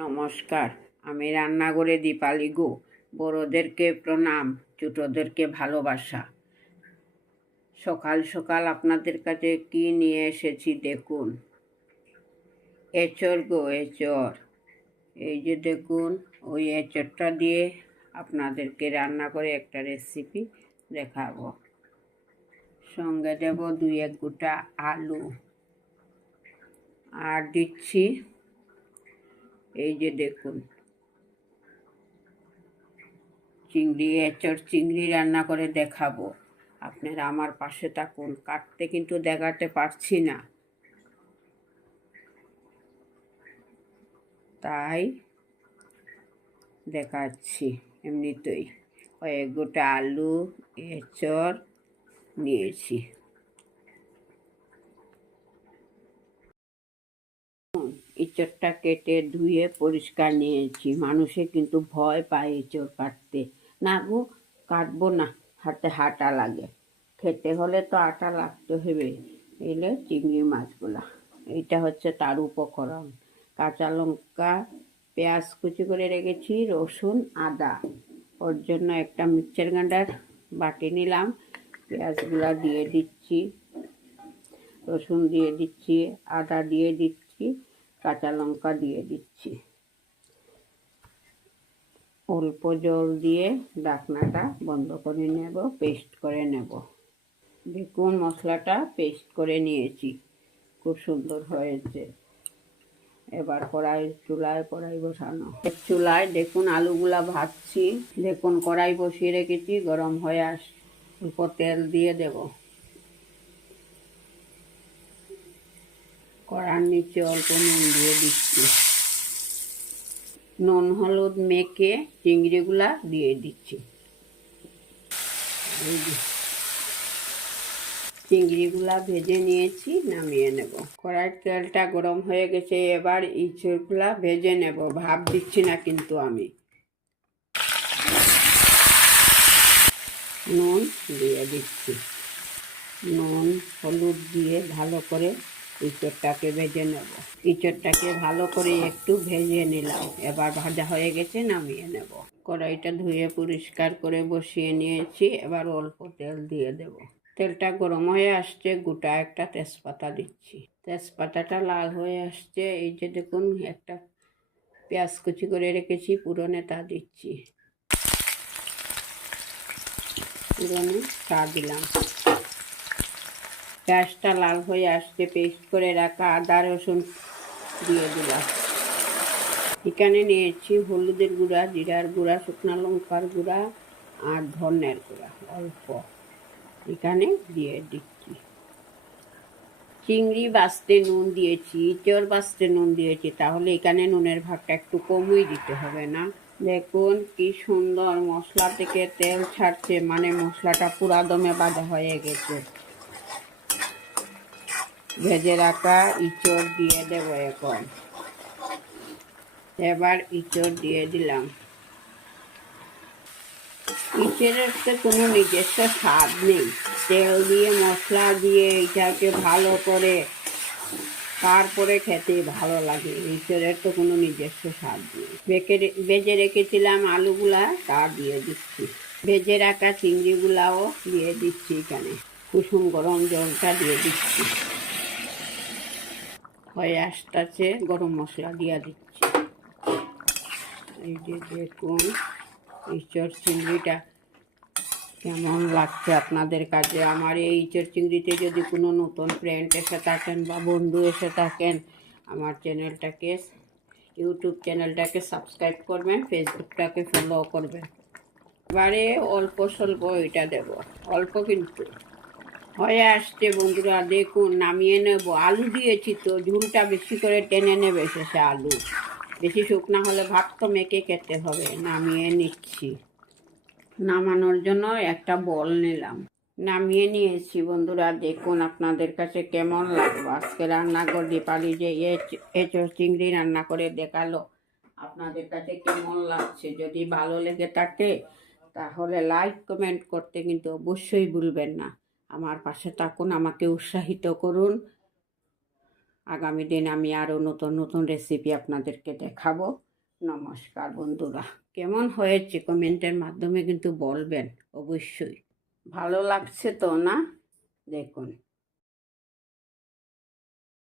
নমস্কার, আমি রান্নাঘরে দীপালি গো। বড়োদেরকে প্রণাম, ছোটোদেরকে ভালোবাসা। সকাল সকাল আপনাদের কাছে কি নিয়ে এসেছি দেখুন। এঁচড় গো, এঁচড়। এই যে দেখুন, ওই এঁচড়টা দিয়ে আপনাদেরকে রান্না করে একটা রেসিপি দেখাবো। সঙ্গে দেব 2-1 গোটা আলু, আর দিচ্ছি এই যে দেখুন চিংড়ি। এঁচড় চিংড়ি রান্না করে দেখাবো। আপনারা আমার পাশে থাকুন। কাটতে কিন্তু দেখাতে পারছি না, তাই দেখাচ্ছি এমনিতেই। 1 গোটা আলু, এঁচড় নিয়েছি। এঁচড়টা কেটে ধুয়ে পরিষ্কার নিয়েছি। মানুষে কিন্তু ভয় পায় এঁচড় কাটতে। না গো, কাটবো না, হাতে আটা লাগে। খেতে হলে তো আটা লাগতে হবে। এলে চিংড়ি মাছগুলা, এইটা হচ্ছে তার উপকরণ। কাঁচা লঙ্কা, পেঁয়াজ কুচি করে রেখেছি, রসুন, আদা। ওর জন্য একটা মিক্সচার গ্রাইন্ডার বাটি নিলাম। পেঁয়াজগুলা দিয়ে দিচ্ছি, রসুন দিয়ে দিচ্ছি, আদা দিয়ে দিচ্ছি, কাঁচা লঙ্কা দিয়ে দিচ্ছি। অল্প জল দিয়ে ঢাকনাটা বন্ধ করে নেব, পেস্ট করে নেব। দেখুন মশলাটা পেস্ট করে নিয়েছি, খুব সুন্দর হয়েছে। এবার কড়াই বসানো। চুলায় দেখুন আলুগুলা ভাজছি। দেখুন কড়াই বসিয়ে রেখেছি, গরম হয়ে অল্প তেল দিয়ে দেব। কড়ার নিচে অল্প নুন দিয়ে দিচ্ছি। নুন হলুদ মেখে চিংড়িগুলা দিয়ে দিচ্ছি। চিংড়িগুলা ভেজে নিয়েছি, নামিয়ে নেব। কড়াইয়ের তেলটা গরম হয়ে গেছে, এবার এঁচড়গুলা ভেজে নেব। ভাপ দিচ্ছি না কিন্তু আমি। নুন দিয়ে দিচ্ছি। নুন হলুদ দিয়ে ভালো করে এঁচড়টাকে ভেজে নেব। এঁচড়টাকে ভালো করে একটু ভেজে নিলাম। এবার ভাজা হয়ে গেছে, নামিয়ে নেব। কড়াইটা ধুয়ে পরিষ্কার করে বসিয়ে নিয়েছি। এবার অল্প তেল দিয়ে দেব। তেলটা গরম হয়ে আসছে, গোটা একটা তেজপাতা দিচ্ছি। তেজপাতাটা লাল হয়ে আসছে। এই যে দেখুন একটা পেঁয়াজ কুচি করে রেখেছি পুরনে, তা দিচ্ছি। পুরনে তা দিলাম। পেঁয়াজটা লাল হয়ে আসছে, পেস্ট করে রাখা আদা রসুন দিয়ে দিলাম। এখানে নিয়েছি হলুদের গুঁড়া, জিরার গুঁড়া, শুকনো লঙ্কার গুঁড়া আর ধনের গুঁড়া অল্প, এখানে দিয়ে দিচ্ছি। চিংড়ি বাছতে নুন দিয়েছি, এঁচড় বাছতে নুন দিয়েছি, তাহলে এখানে নুনের ভাগটা একটু কমই দিতে হবে না। দেখুন কি সুন্দর মশলা থেকে তেল ছাড়ছে, মানে মশলাটা পুরা দমে ভাজা হয়ে গেছে। ভেজে রাখা এঁচড় দিয়ে দেব এখন। এবার এঁচড় দিয়ে দিলাম। এঁচড়ের তো কোনো নিজস্ব স্বাদ নেই। তেল দিয়ে মশলা দিয়ে এটাকে ভালো করে তারপরে খেতে ভালো লাগে। এঁচড়ের তো কোনো নিজস্ব স্বাদ নেই। ভেজে রেখেছিলাম আলুগুলা, তা দিয়ে দিচ্ছি। ভেজে রাখা চিংড়িগুলাও দিয়ে দিচ্ছি। এখানে কুসুম গরম জলটা দিয়ে দিচ্ছি। হয়ে আসতেছে, গরম মশলা দিয়ে দিচ্ছি। এই যে দেখুন এঁচড় চিংড়িটা কেমন লাগছে আপনাদের কাছে। আমার এই এঁচড় চিংড়িতে যদি কোনো নতুন ফ্রেন্ড এসে থাকেন বা বন্ধু এসে থাকেন, আমার চ্যানেলটাকে, ইউটিউব চ্যানেলটাকে সাবস্ক্রাইব করবেন, ফেসবুকটাকে ফলো করবেন। এবারে অল্প স্বল্প এটা দেব, অল্প কিন্তু। হয়ে আসছে বন্ধুরা, দেখুন নামিয়ে নেব। আলু দিয়েছি তো, ঝুলটা বেশি করে টেনে নেবে শেষে আলু। বেশি শুকনা হলে ভাত তো মেখে খেতে হবে। নামিয়ে নিচ্ছি। নামানোর জন্য একটা বল নিলাম, নামিয়ে নিয়েছি। বন্ধুরা দেখুন আপনাদের কাছে কেমন লাগলো আজকে রান্নাঘর দীপালি যে এঁচড় চিংড়ি রান্না করে দেখালো। আপনাদের কাছে কেমন লাগছে? যদি ভালো লেগে থাকে তাহলে লাইক কমেন্ট করতে কিন্তু অবশ্যই ভুলবেন না। আমার পাশে থাকুন, আমাকে উৎসাহিত করুন। আগামী দিন আমি আরও নতুন নতুন রেসিপি আপনাদেরকে দেখাবো। নমস্কার বন্ধুরা, কেমন হয়েছে কমেন্টের মাধ্যমে কিন্তু বলবেন অবশ্যই। ভালো লাগছে তো না? দেখুন